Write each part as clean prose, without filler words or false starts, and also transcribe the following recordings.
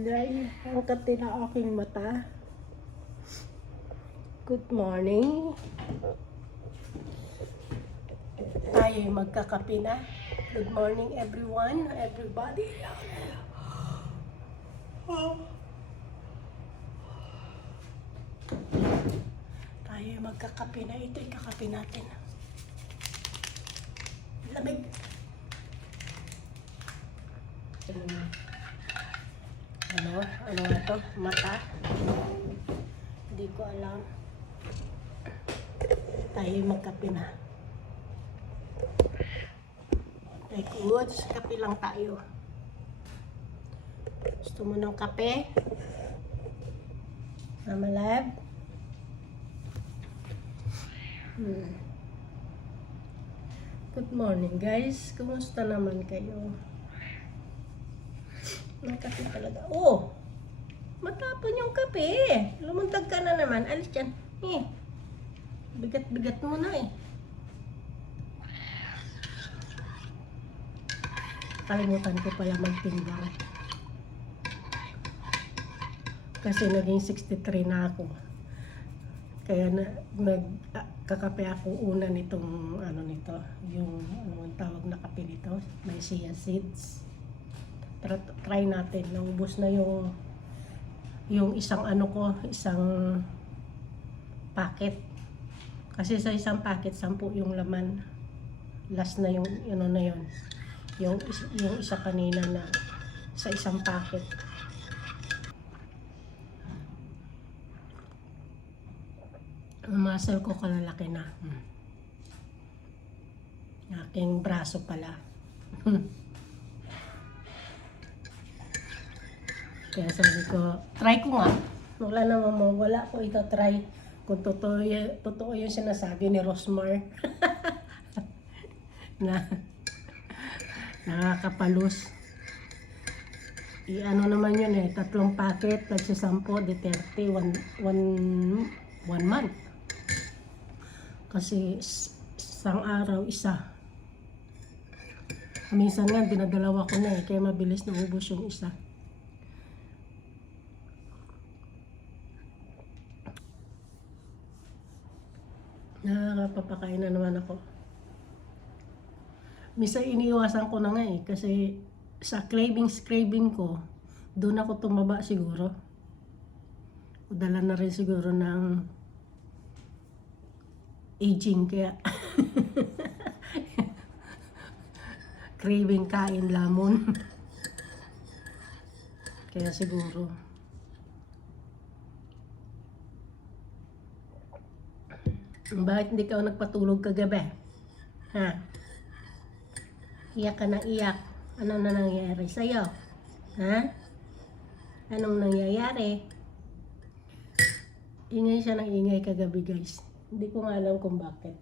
Dahil ang kati na aking mata. Good morning. Tayo magkakape na. Good morning everyone, everybody. Tayo magkakape na. Ito ikakape natin. Lamig. Ano nga to? Mata? Hindi ko alam. Tayo magkape na. Okay, good. Kape lang tayo. Gusto mo ng kape? Mama Lab? Good morning guys. Kumusta naman kayo? May kape talaga. Oh! Matapon yung kape. Lumundag ka na naman. Alis dyan. Bigat-bigat mo na eh. Kalimutan ko pala magtimbang. Kasi naging 63 na ako. Kaya nagkakape ako una nitong ano nito. Yung anong tawag na kape nito. May chia seeds. Try natin. Naubos na yung isang ano ko, isang packet. Kasi sa isang packet, 10 yung laman. Last na yung ano na yun. Yung isa kanina na sa isang packet. Ang muscle ko kalalaki na. Aking braso pala. Kaya sabi ko, try ko nga. Wala naman mawala ko ito try. Kung totoo yung sinasabi ni Rosmar. na nakakapalos. Ano naman yun eh, 3 packet, tagsa 10, di 30, one month. Kasi isang araw, isa. Minsan nga, dinadalawa ko na eh, kaya mabilis na ubos yung isa. Nakakapapakain na naman ako. Minsan iniiwasan ko na nga eh, kasi sa craving ko, doon ako tumaba siguro. Dala na rin siguro ng aging, kaya craving kain lamon. Kaya siguro. Bakit hindi ka nagpatulog kagabi? Ha? Iyak ka ng iyak. Ano na nangyayari sa'yo? Ha? Anong nangyayari? Ingay siya ng ingay kagabi guys. Hindi ko nga alam kung bakit.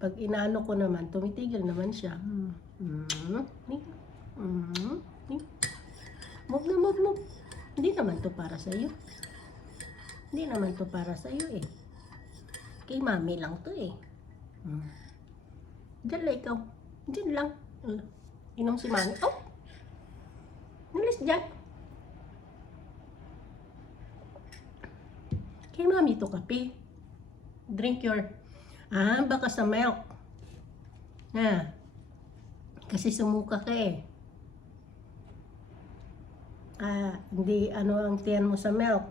Pag inaano ko naman, tumitigil naman siya. Move na move. Hindi naman to para sa'yo. Hindi naman to para sa'yo eh. Kay mami lang to eh. Diyan lang ikaw. Diyan lang. Inom si mami. Oh! Nalis dyan. Kay mami to kape. Drink your... baka sa milk. Kasi sumuka ka eh. Hindi ano ang tiyan mo sa milk.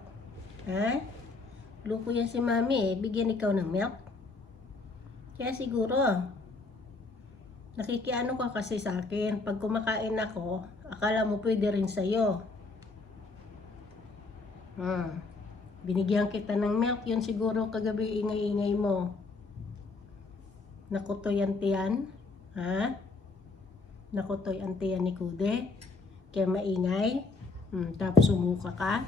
Lupo yan si mami eh. Bigyan ikaw ng milk. Kaya siguro, nakikiano ka kasi sa akin. Pag kumakain ako, akala mo pwede rin sa'yo. Binigyan kita ng milk. Yun siguro kagabi ingay-ingay mo. Nakutoy ang tiyan. Nakutoy ang tiyan ni Kude. Kaya maingay. Tapos sumuka ka.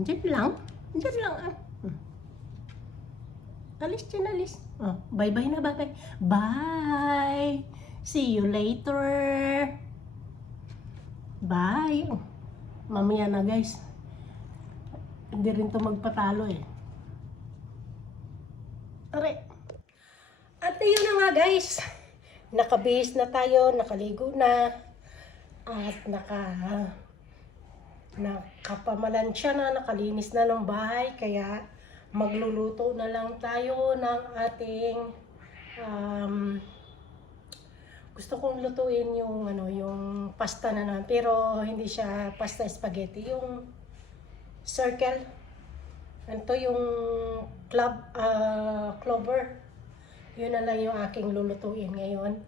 Diyan lang. Alis dyan, alis. Bye-bye na, bye-bye. Bye! See you later! Bye! Mamaya na guys. Hindi rin to magpatalo eh. At yun na nga guys. nakabihis na tayo, nakaligo na, at nakapamalansya na, nakalinis na ng bahay, kaya magluluto na lang tayo ng ating gusto kong lutuin yung yung pasta na naman, pero hindi siya pasta spaghetti, yung circle. Ito yung clover. Yun na lang yung aking lulutuin ngayon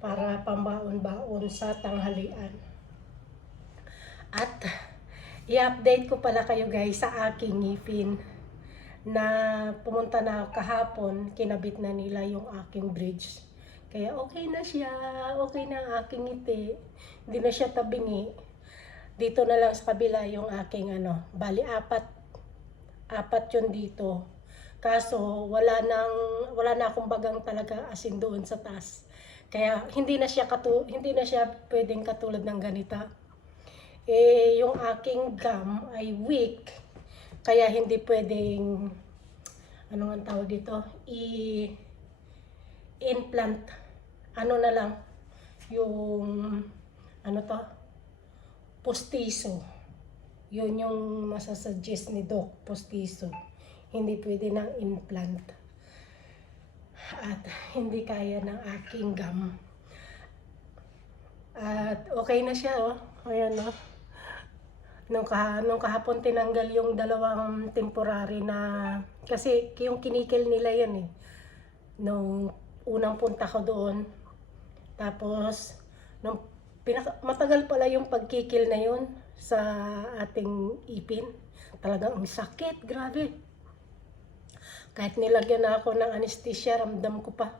para pambaon-baon sa tanghalian. At i-update ko pala kayo guys sa aking ngipin na pumunta na kahapon, kinabit na nila yung aking bridge. Kaya okay na siya, okay na ang aking ngiti. Hindi na siya tabingi. Dito na lang sa kabila yung aking bali apat yun dito. Kaso wala na akong bagang talaga asin doon sa taas. Kaya hindi na siya pwedeng katulad ng ganita. Yung aking gum ay weak. Kaya hindi pwedeng ang tawag dito? Implant. Na lang yung postizo. Yun yung masasuggest ni Doc, postizo. Hindi pwede ng implant. At hindi kaya ng aking gum. At okay na siya, oh. Ayan, oh. Nung kahapon tinanggal yung dalawang temporary na, kasi yung kinikil nila yan eh. Nung unang punta ko doon. Tapos, matagal pala yung pagkikil na yun sa ating ipin. Talagang ang sakit, grabe. Kahit nilagyan na ako ng anesthesia, ramdam ko pa.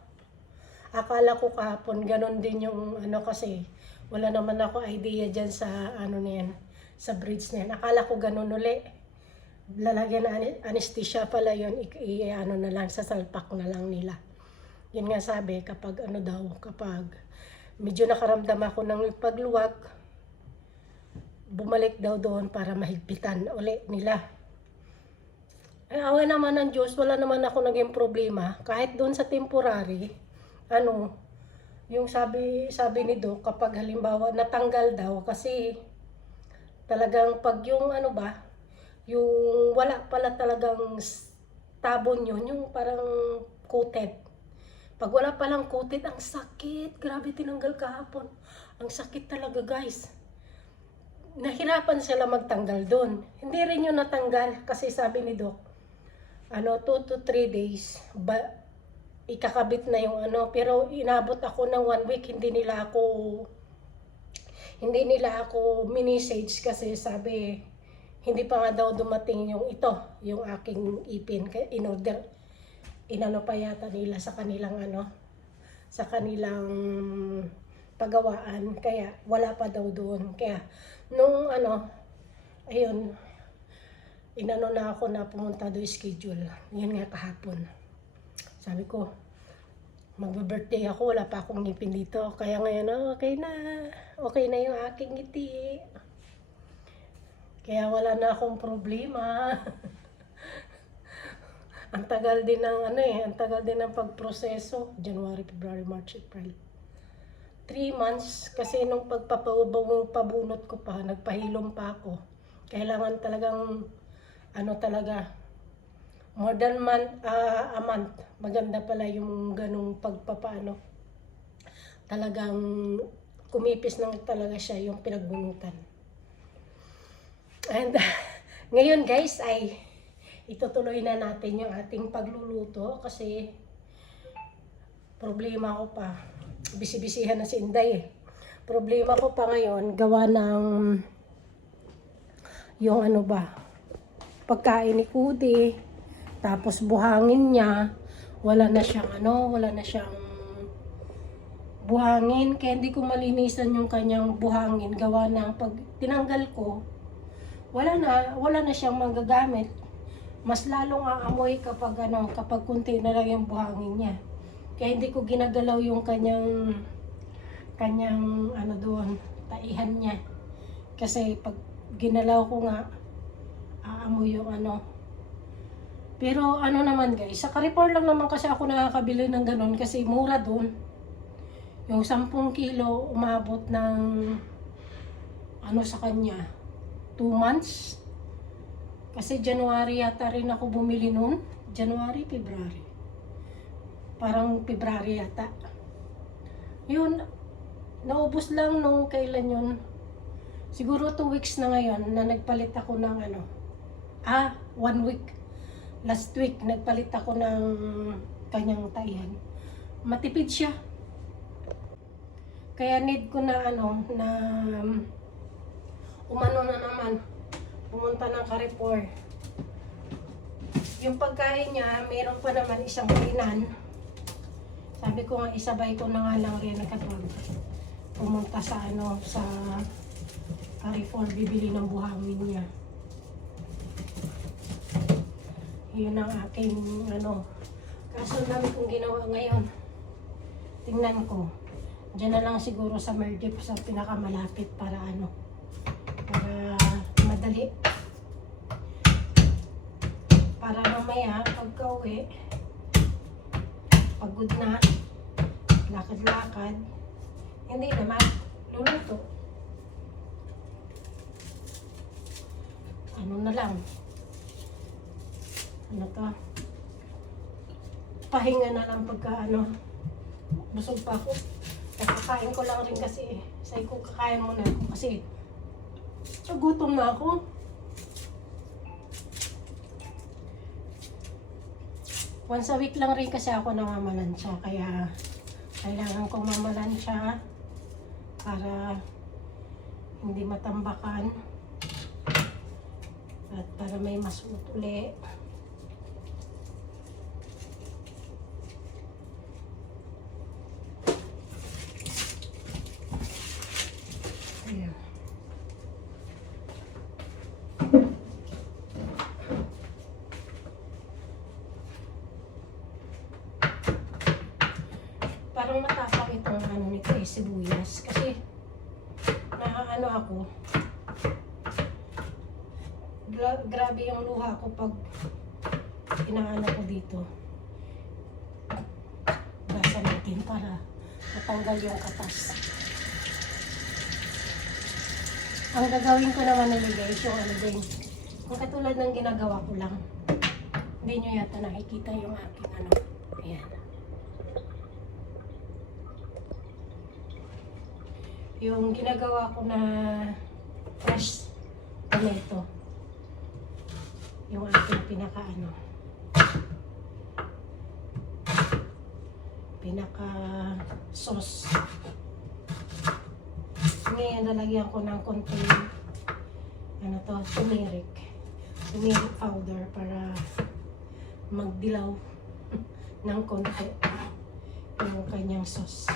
Akala ko kahapon, ganon din yung kasi wala naman ako idea dyan sa niyan, sa bridge na yan. Akala ko ganon uli. Lalagyan na anesthesia pala yun, na lang, sasalpak na lang nila. Yun nga sabi, kapag kapag medyo nakaramdam ako ng pagluwag, bumalik daw doon para mahigpitan uli nila. Awa naman ng Diyos, wala naman ako naging problema. Kahit doon sa temporary, yung sabi ni Doc, kapag halimbawa natanggal daw, kasi talagang pag yung yung wala pala talagang tabon yun, yung parang coated. Pag wala palang coated, ang sakit. Grabe, tinanggal kahapon. Ang sakit talaga, guys. Nahirapan sila magtanggal doon. Hindi rin yun natanggal kasi sabi ni Doc, 2 to 3 days, ikakabit na yung pero inabot ako ng 1 week, hindi nila ako mini-sage kasi sabi, hindi pa nga daw dumating yung aking ipin. In-order, pa yata nila sa kanilang paggawaan, kaya wala pa daw doon. Kaya nung ayun, na ako na pumunta doon schedule. Yan nga kahapon. Sabi ko, mag-birthday ako, wala pa akong ngipin dito. Kaya ngayon, okay na yung aking ngiti. Kaya wala na akong problema. Ang tagal din ng pagproseso. January, February, March, April. 3 months kasi nung pabunot ko pa, nagpahilom pa ako. Kailangan talagang more than a month. Maganda pala yung ganung pagpapaano. Talagang kumipis na talaga siya yung pinagbunutan. And ngayon guys ay itutuloy na natin yung ating pagluluto kasi problema ko pa. Bisi-bisihan na si Inday eh. Problema ko pa ngayon gawa ng yung pagkain ni Kudi, tapos buhangin niya, wala na siyang buhangin, kaya hindi ko malinisan yung kanyang buhangin, gawa ng pag tinanggal ko, wala na siyang magagamit. Mas lalong aamoy kapag kunti na lang yung buhangin niya. Kaya hindi ko ginagalaw yung kanyang doon, taihan niya. Kasi pag ginalaw ko nga, aamoy yung Pero naman guys, sa Carrefour lang naman kasi ako nakakabili ng ganun kasi mura doon. Yung 10 kilo umabot ng ano sa kanya, 2 months. Kasi January yata rin ako bumili nun. January, February. Parang February yata. Yun, naubos lang nung kailan yun. Siguro 2 weeks na ngayon na nagpalit ako ng ano. 1 week. Last week, nagpalit ako ng kanyang taihan. Matipid siya. Kaya need ko na ano, na umano na naman. Pumunta ng Carrefour. Yung pagkain niya, meron pa naman isang kainan. Sabi ko nga, isabay ko na nga lang rin kapag pumunta sa ano, sa Carrefour, bibili ng buhangin niya. Yun ang aking ano. Kaso dami kong ginawa ngayon. Tingnan ko. Diyan na lang siguro sa Merjip sa pinakamalapit para ano, para madali. Para mamaya pagka uwi, pagod na, lakad-lakad, hindi naman, luluto. Ano na lang, ano to, pahinga na lang pagka ano, busog pa ako. Nakakain ko lang rin kasi, say ko kakain muna ako kasi gutom na ako. Once a week lang rin kasi ako namamalansya, kaya kailangan kong mamalansya para hindi matambakan at para may masuot uli. Ayan. Parang matapang itong ano nito sibuyas kasi ano ako, grabe yung luha ko pag inaano ko dito. Gasa natin para matanggal yung katas. Ang gagawin ko naman nila guys, yung ano din, yung katulad ng ginagawa ko lang. Hindi nyo yata nakikita yung aking ano. Ayan. Yung ginagawa ko na fresh tomato. Yung aking pinaka sauce. Ngayon lalagyan ko ng konting turmeric powder para magdilaw ng konti yung kanyang sauce.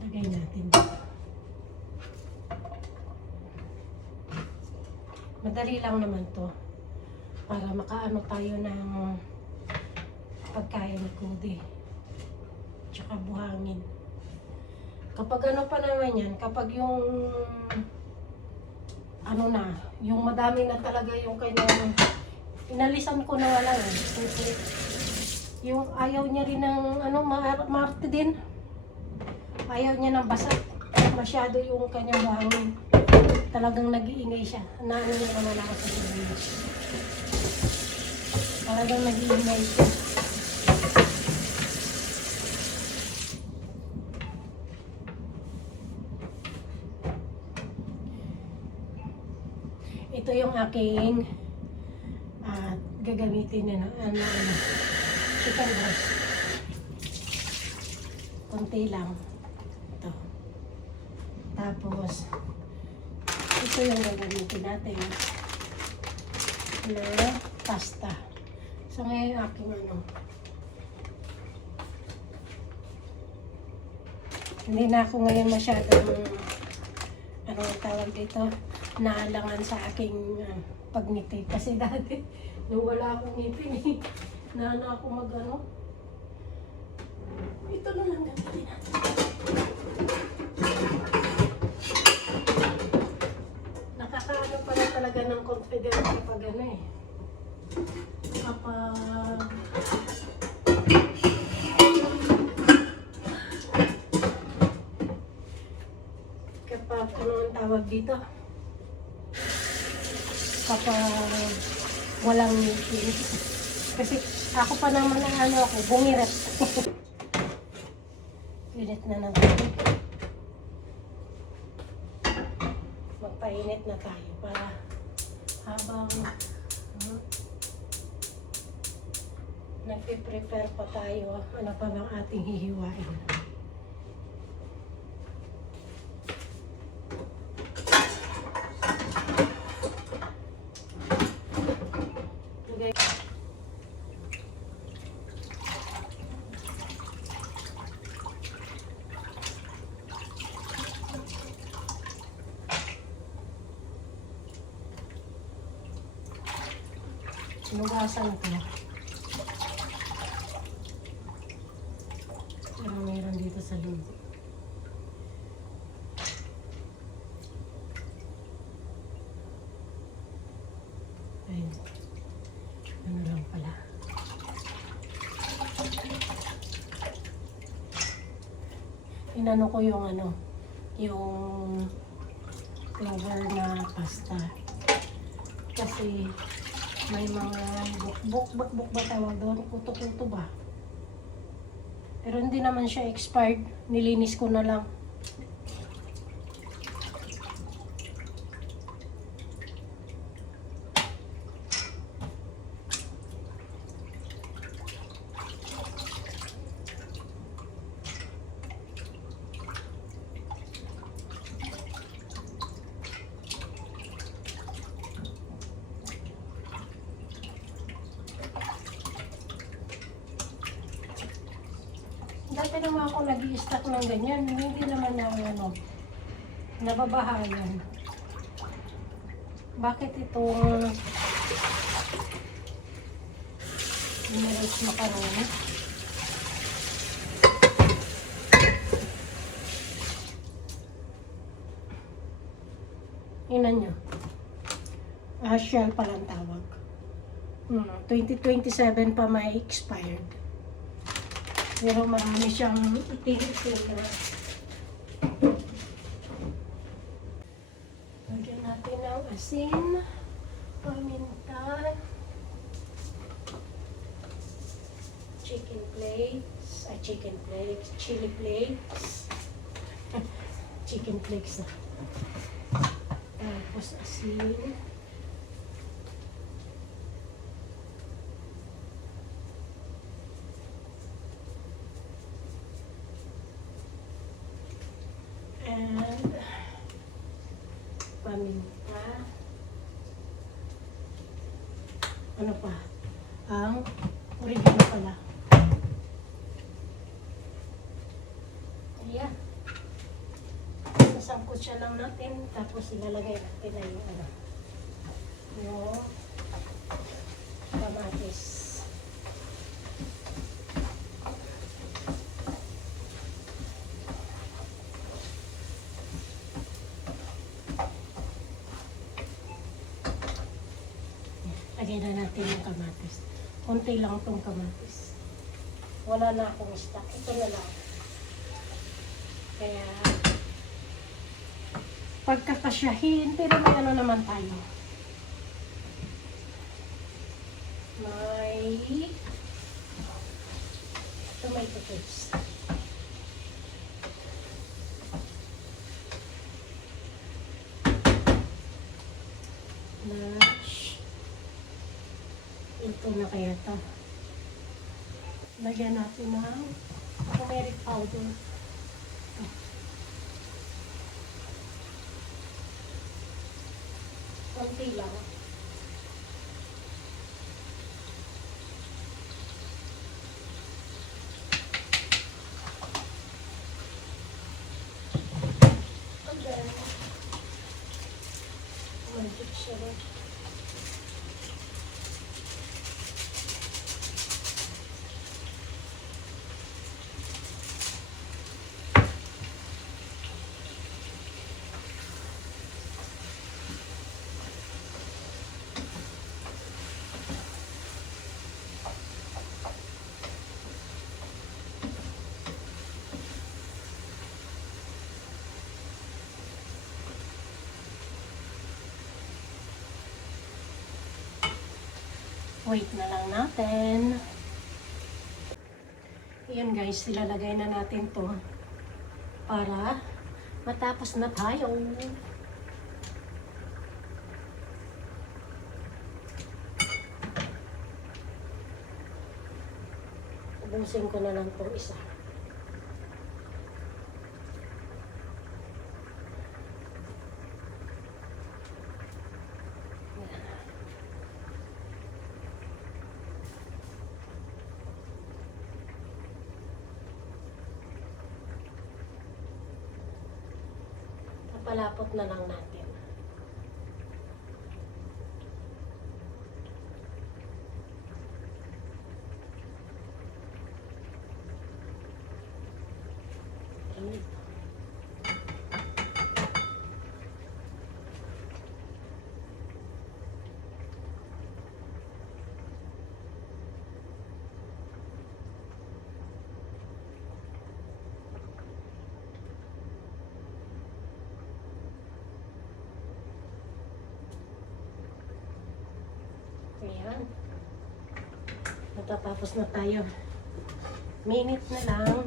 Lagay natin dito. Madali lang naman to para makaano tayo ng pagkain ni Cody tsaka buhangin. Kapag ano pa naman yan, kapag yung ano na, yung madami na talaga yung kanyang inalisan ko na wala yung ayaw niya rin ng ano, maarte din, ayaw niya ng basa masyado yung kanyang buhangin. Talagang nag-iingay siya. Naano niya naman ako sa sibuyas. Talagang nag-iingay siya. Ito yung aking gagamitin na chicken breast. Konti lang. Ito. Tapos ito yung gagamitin natin na pasta. So ngayon aking hindi na ako ngayon masyadong tawag dito, naalangan sa aking pagngiti. Kasi dati nung wala akong ngipin naano ako ito na lang gamitin natin. talaga ng confidence kapag ano eh. Kapag ano ang tawag dito? Kapag walang meeting. Kasi ako pa naman ang ano ako, bumirat. Init na ng tubig. Magpainit na tayo para habang nagpe-prepare pa tayo, ano pa bang ating hihiwain. Sinugasan ko. Pero meron dito sa loob. Ayun. Ano lang pala. Inano ko yung ano, yung clover na pasta. Kasi may mga bukbuk ba tawag doon? Kuto-kuto ba? Pero hindi naman siya expired. Nilinis ko na lang. Dati naman ako nag-i-stock ng ganyan, hindi naman na ano, nababahayan. Bakit itong minerals macaroni? Inan nyo. Shell palang tawag. 2027 pa may expired. Pero marami siyang itig-itig na. Lagyan natin ng asin, paminta, chili flakes, chicken flakes na. Tapos asin. And paminta. Ano pa? Ang oregano pala. Ayan. Sasangkot siya lang natin. Tapos ilalagay natin na yung ano. Yung kamatis. Lagyan na natin yung kamatis. Kunti lang itong kamatis. Wala na akong stock. Ito na lang. Kaya, pagkakasyahin, pero may ano naman tayo. May tomato paste. Ito na kaya ito. Lagyan natin ng turmeric powder. Konti lang. And then, magic siya rin. Wait na lang natin. Ayan guys, ilalagay na natin to para matapos na tayo. Ubusin ko na lang itong isa. Palapot na lang natin. Ayan. Ayan. Natatapos na tayo. Minute na lang.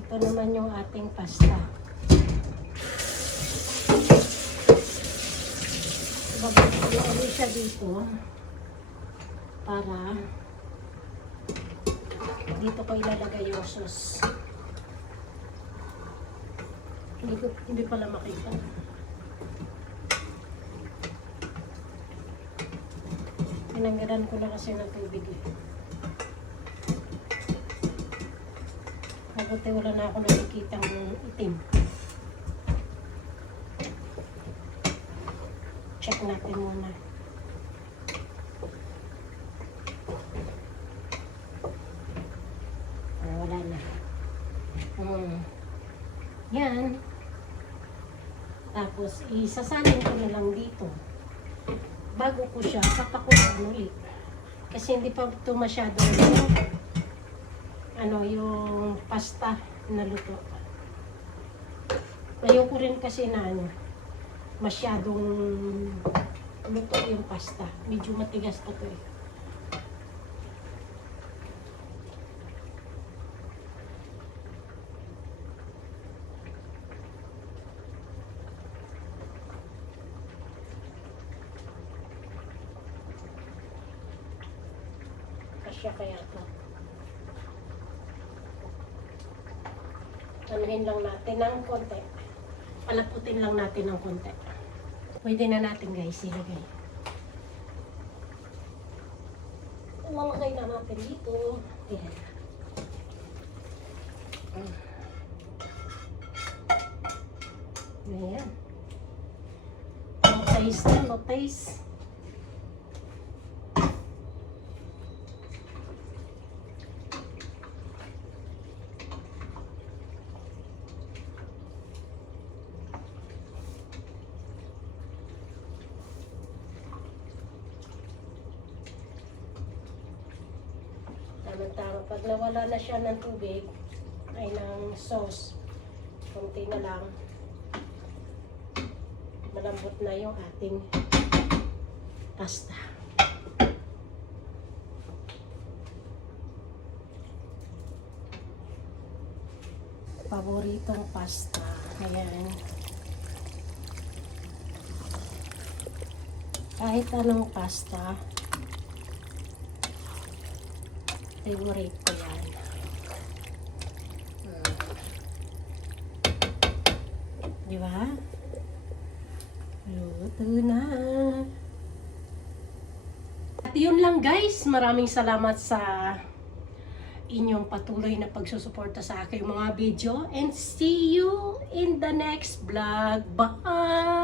Ito naman yung ating pasta. Ibabalik ko siya dito para dito ko ilalagay yung sauce. Hindi pala makita. Pinanggalan ko na kasi ng tubig eh. Mabuti wala na ako nakikita ng itim. Check natin muna. Wala na. Yan. Tapos isasalin ko na lang dito. Bago ko siya papakuloan ulit. Kasi hindi pa ito masyado yung pasta na luto. Ayoko rin kasi na masyadong luto yung pasta. Medyo matigas pa ito eh. Kasya kaya ito. Anuhin lang natin ng konti. Palaputin lang natin ng konti. Pwede na natin guys ilagay. Lalagay na natin dito. Ayan. Ayan. No taste na, no taste. Tama-tama. Pag nawala na siya ng tubig, ay ng sauce, konti na lang, malambot na yung ating pasta. Paboritong pasta. Ayan. Kahit anong pasta, favorite ko yan. Di ba? Luto na. At yun lang guys. Maraming salamat sa inyong patuloy na pagsusuporta sa aking mga video. And see you in the next vlog. Bye!